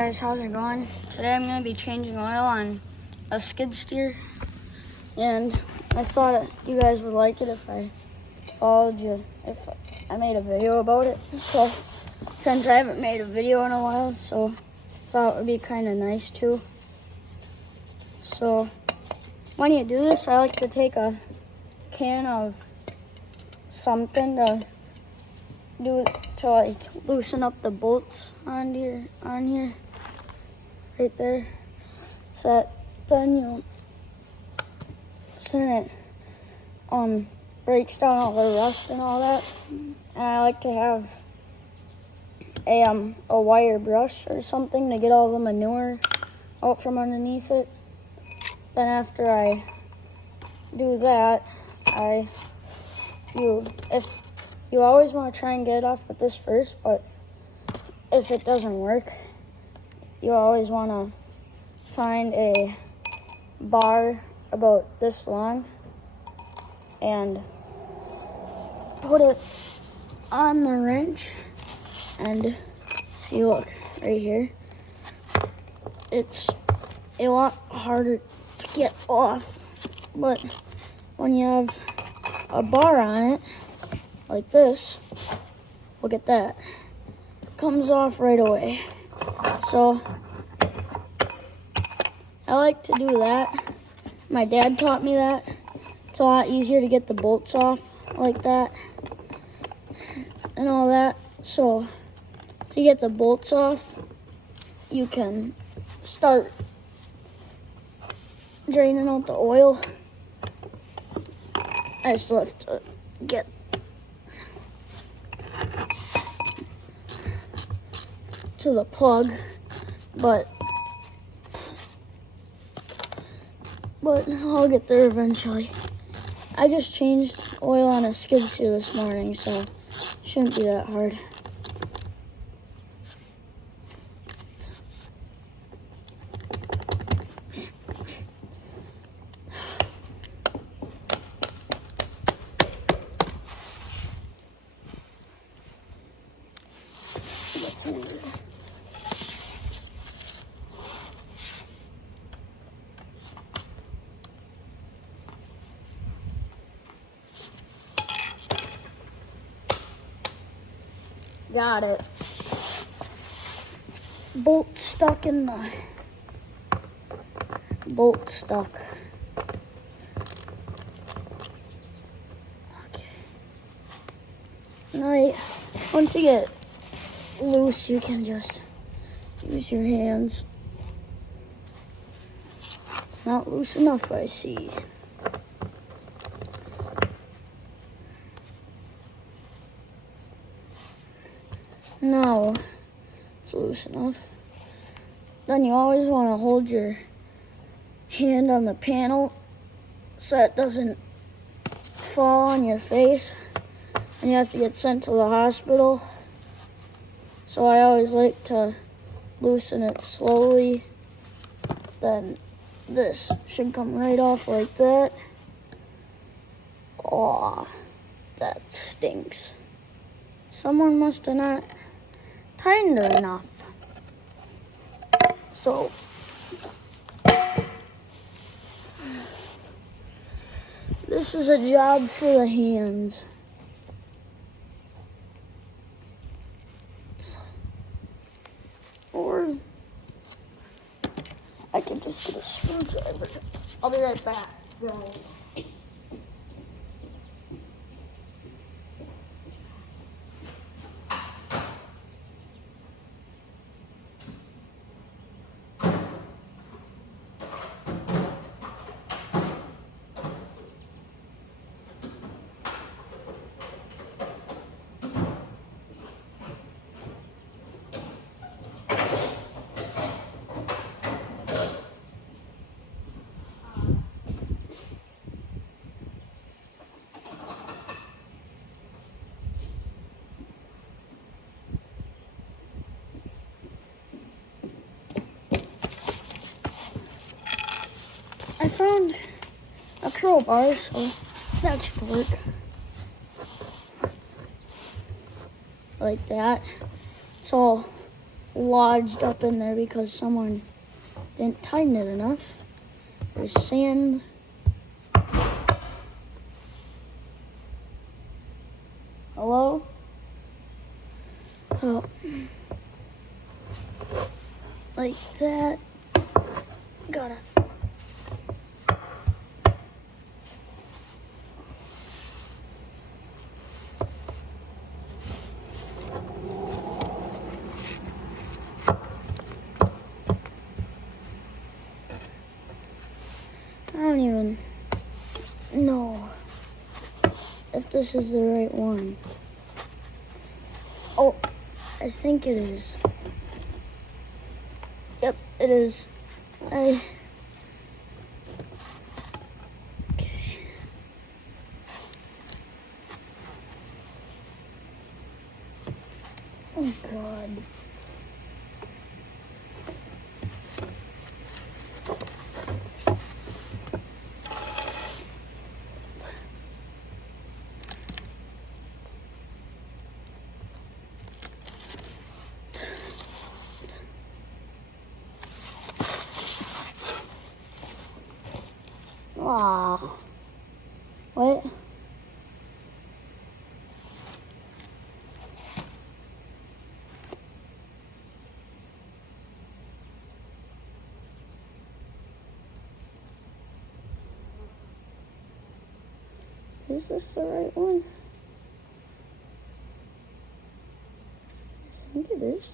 Guys, how's it going? Today I'm going to be changing oil on a skid steer, and I thought you guys would like it if I followed you, if I made a video about it. So since I haven't made a video in a while, so I thought it would be kind of nice too. So when you do this, I like to take a can of something to do it to like loosen up the bolts on here, right there. So then you it breaks down all the rust and all that. And I like to have a wire brush or something to get all the manure out from underneath it. Then after I do that, you always want to try and get it off with this first, but if it doesn't work, you always want to find a bar about this long and put it on the wrench, and see, look right here, it's a lot harder to get off, but when you have a bar on it like this, look at that, it comes off right away. So I like to do that. My dad taught me that. It's a lot easier to get the bolts off like that and all that. So to get the bolts off, you can start draining out the oil. I still have to get to the plug, but I'll get there eventually. I just changed oil on a skid steer this morning, so it shouldn't be that hard. Got it. Bolt stuck. Okay. Now, once you get loose, you can just use your hands. Not loose enough, I see. Now it's loose enough. Then you always want to hold your hand on the panel so it doesn't fall on your face and you have to get sent to the hospital. So I always like to loosen it slowly. Then this should come right off like that. Aw, that stinks. Someone must have not tightened it enough. So this is a job for the hands. Or I could just get a screwdriver. I'll be right back, guys. I found a crowbar, so that should work. Like that. It's all lodged up in there because someone didn't tighten it enough. There's sand. Hello? Oh. Like that. Got it. I don't even know if this is the right one. Oh, I think it is. Yep, it is. Okay. Oh, God. Ah. What? Is this the right one? I think it is.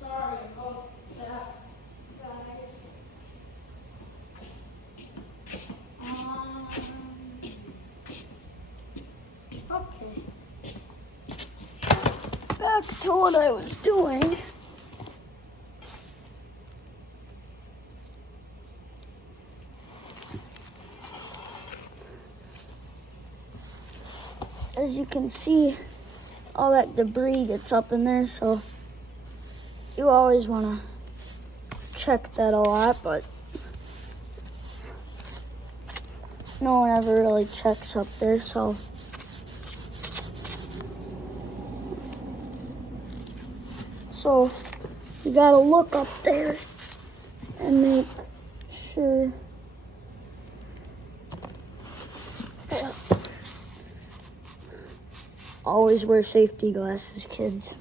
Sorry about that, guys. Okay. Back to what I was doing. As you can see, all that debris gets up in there, so you always want to check that a lot, but no one ever really checks up there, so you gotta look up there and make sure. Yeah. Always wear safety glasses, kids.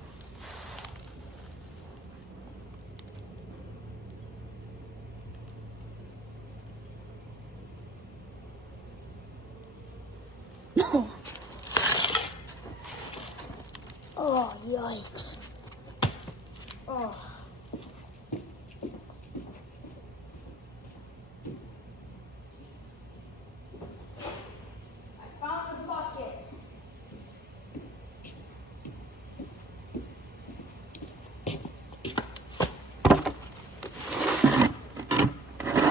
Oh, yikes. Oh. I found the bucket.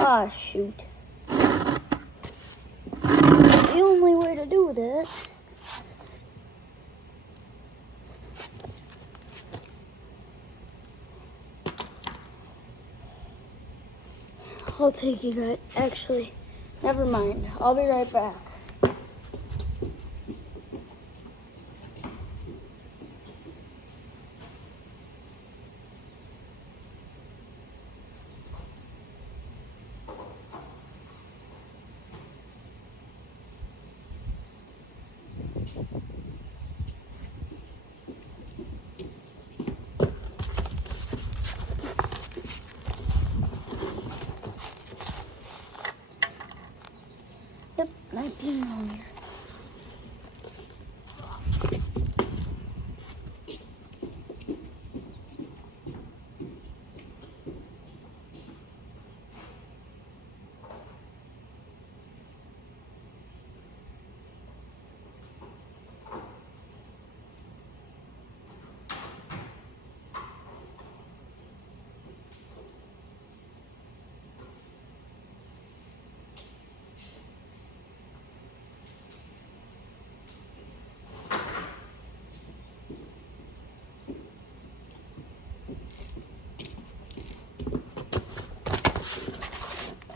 Ah, shoot. The only way to do that I'll take you guys. Actually, never mind. I'll be right back. Yep, 19 millimeter.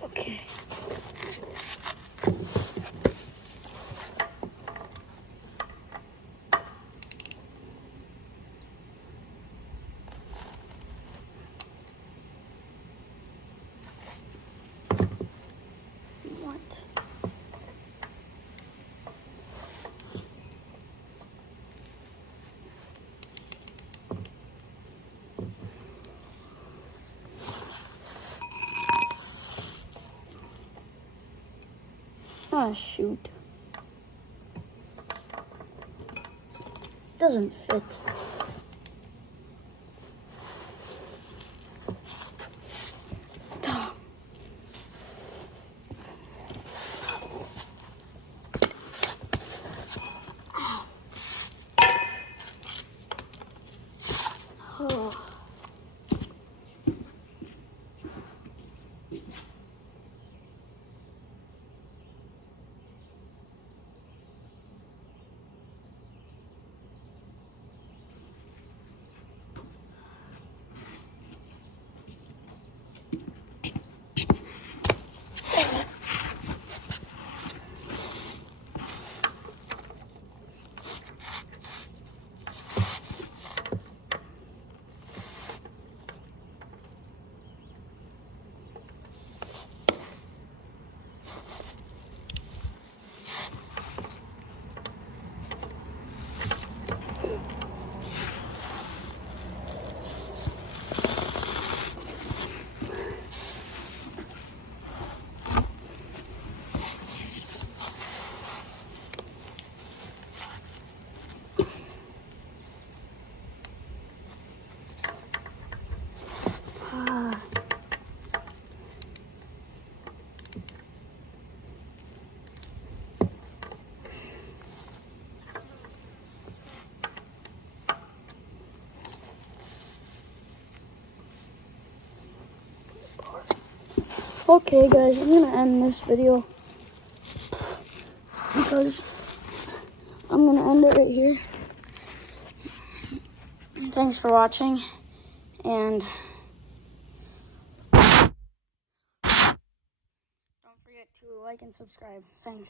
Okay. What? Oh, shoot. Doesn't fit. Oh. Okay, guys, I'm gonna end this video because I'm gonna end it right here. Thanks for watching, and don't forget to like and subscribe. Thanks.